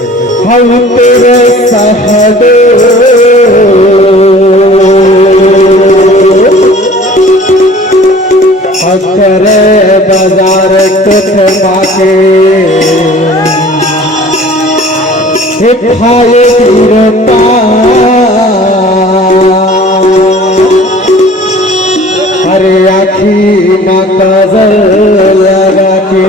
हम तेरे सहदो करे बाजार कुछ बाके हिठाए गिरता अरे आखी ना काजल लगा के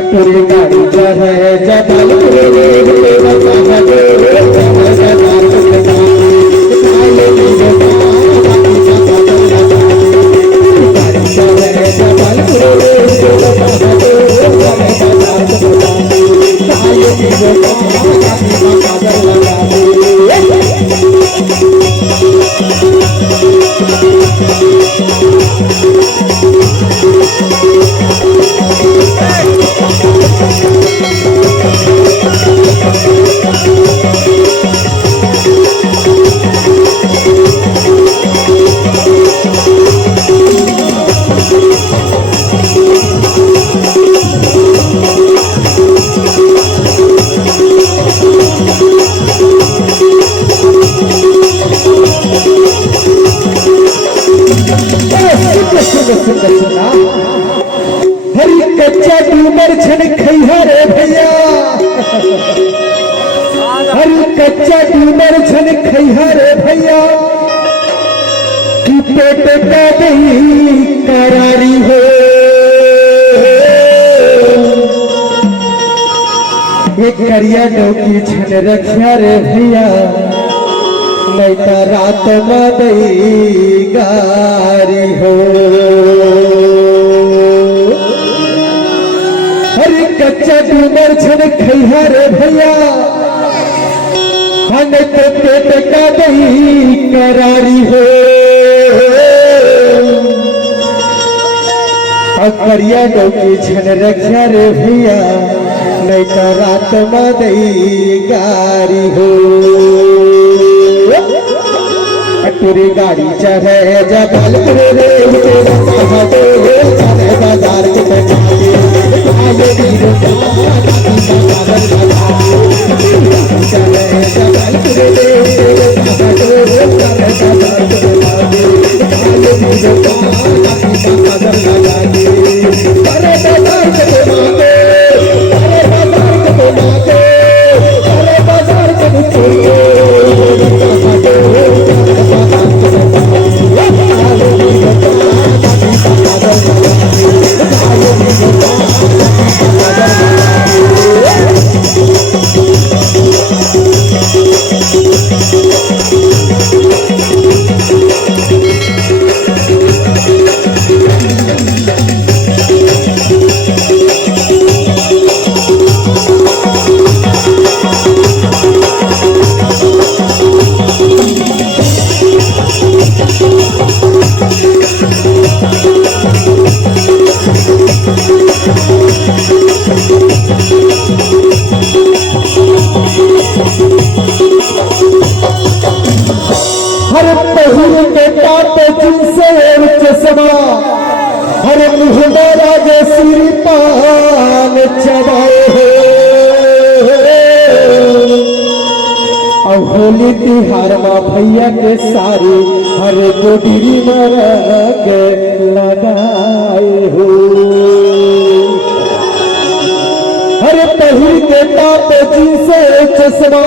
अटूरी गाड़ी चढ़े जबलपुर हरी कच्चा डूमर छन खैहा रे भैया हरी कच्चा डूमर छन खैहा रे भैया कि पेट का दही करारी हो ये करिया डोकी छन रखिया रे भैया नहीं तो रात में दही गारी हो हरी कच्चा डूमर छन खैहा रे भैया हन तो पेट का दही करारी हो करिया डोकी छन रखिया रे भैया नहीं तो रात में दही गारी हो अटूरी गाड़ी चढ़े जबलपुर रे तेरा सहदो चढ़े बाजार के बेचारे आगे वीर चढ़े जबलपुर रे तेरा सहदो चढ़े बाजार के बेचारे आगे वीर अरे बाजार के बेचारे अरे बाजार के बेचारे अरे बाजार के बेचारे हर पहिर के काटे जिनसे चश्मा हर मुहम्मद राजे श्री पान चबाए अब होली तिहार माँ भैया के सारी हर गोडरी में रंग लगाए हो हरे पहिर के काटे जिनसे चश्मा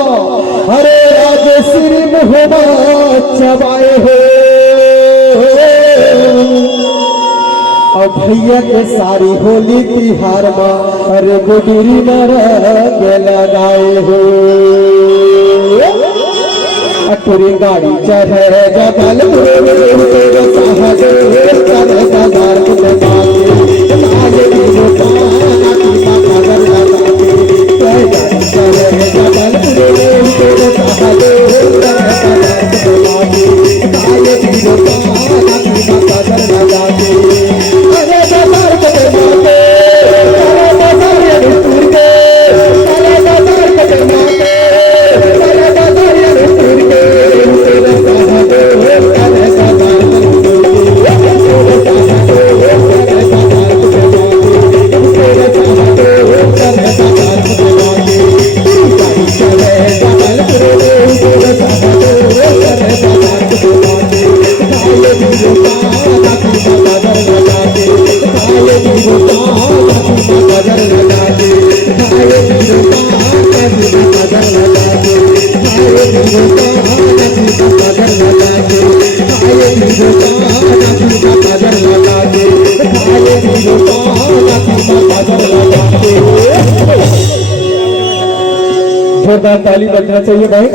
हरे राजेश्वरी मुहम्मद चबाए हो और भैया के सारी होली तिहार में अरे गोडरी में रंग लगाए हो अटूरी गाड़ी चढ़े जबलपुर तेरा सहदो चढ़े बाजार के बेचारे आगे वीर जोरदार ताली बजना चाहिए भाई।